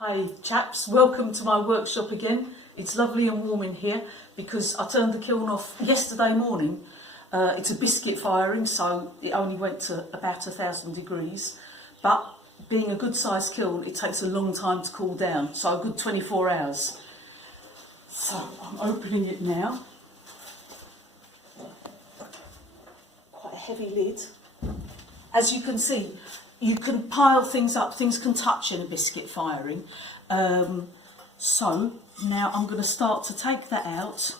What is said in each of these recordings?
Hi chaps, welcome to my workshop again. It's lovely and warm in here because I turned the kiln off yesterday morning. It's a biscuit firing, so it only went to about 1,000 degrees, but being a good sized kiln, it takes a long time to cool down, so a good 24 hours. So I'm opening it now. Quite a heavy lid. As you can see, you can pile things up, things can touch in a biscuit firing. So now I'm going to start to take that out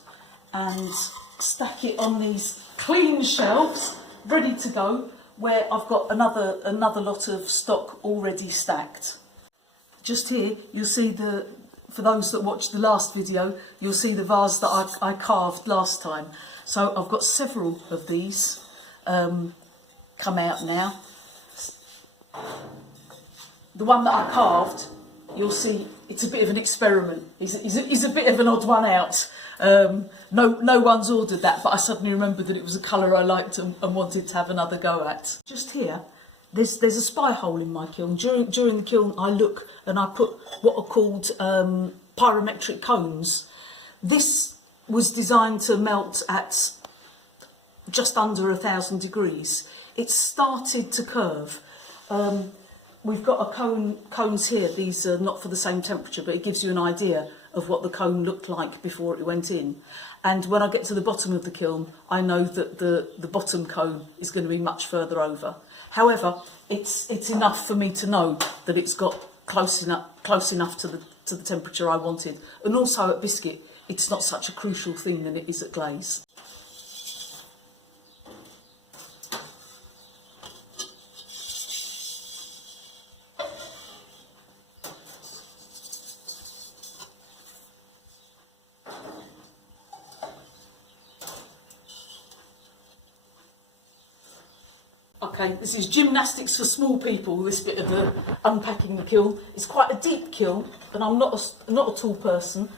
and stack it on these clean shelves, ready to go, where I've got another lot of stock already stacked. Just here, you'll see for those that watched the last video, you'll see the vase that I carved last time. So I've got several of these come out now. The one that I carved, you'll see it's a bit of an experiment. He's a bit of an odd one out. No one's ordered that, but I suddenly remembered that it was a colour I liked and wanted to have another go at. Just here, there's a spy hole in my kiln. During the kiln, I look and I put what are called pyrometric cones. This was designed to melt at just under 1,000 degrees. It started to curve. We've got cones here. These are not for the same temperature, but it gives you an idea of what the cone looked like before it went in. And when I get to the bottom of the kiln, I know that the bottom cone is going to be much further over. However, it's enough for me to know that it's got close enough to the temperature I wanted. And also at biscuit, it's not such a crucial thing than it is at glaze. Okay, this is gymnastics for small people, this bit of the unpacking the kiln. It's quite a deep kiln, and I'm not a tall person.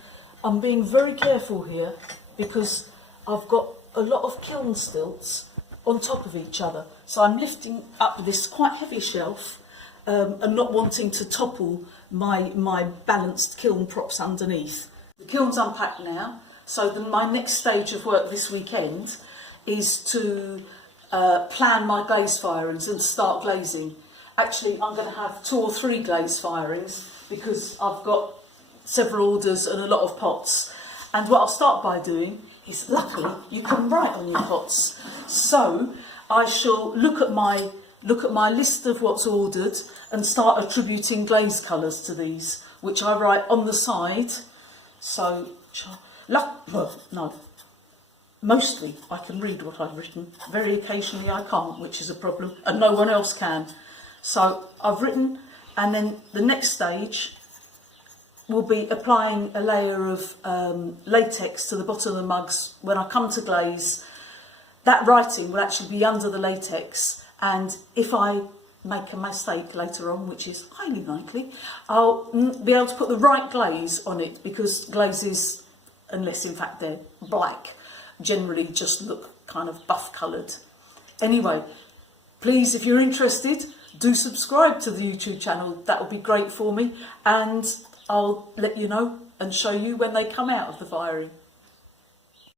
I'm being very careful here because I've got a lot of kiln stilts on top of each other. So I'm lifting up this quite heavy shelf and not wanting to topple my balanced kiln props underneath. The kiln's unpacked now, so my next stage of work this weekend is to plan my glaze firings and start glazing. Actually, I'm going to have 2 or 3 glaze firings because I've got several orders and a lot of pots. And what I'll start by doing is, luckily, you can write on your pots. So I shall look at my list of what's ordered and start attributing glaze colours to these, which I write on the side. So, mostly I can read what I've written. Very occasionally I can't, which is a problem, and no one else can. So I've written, and then the next stage will be applying a layer of latex to the bottom of the mugs. When I come to glaze, that writing will actually be under the latex, and if I make a mistake later on, which is highly likely, I'll be able to put the right glaze on it, because glazes, unless in fact they're black, generally just look kind of buff coloured. Anyway, please, if you're interested, do subscribe to the YouTube channel. That would be great for me, and I'll let you know and show you when they come out of the firing.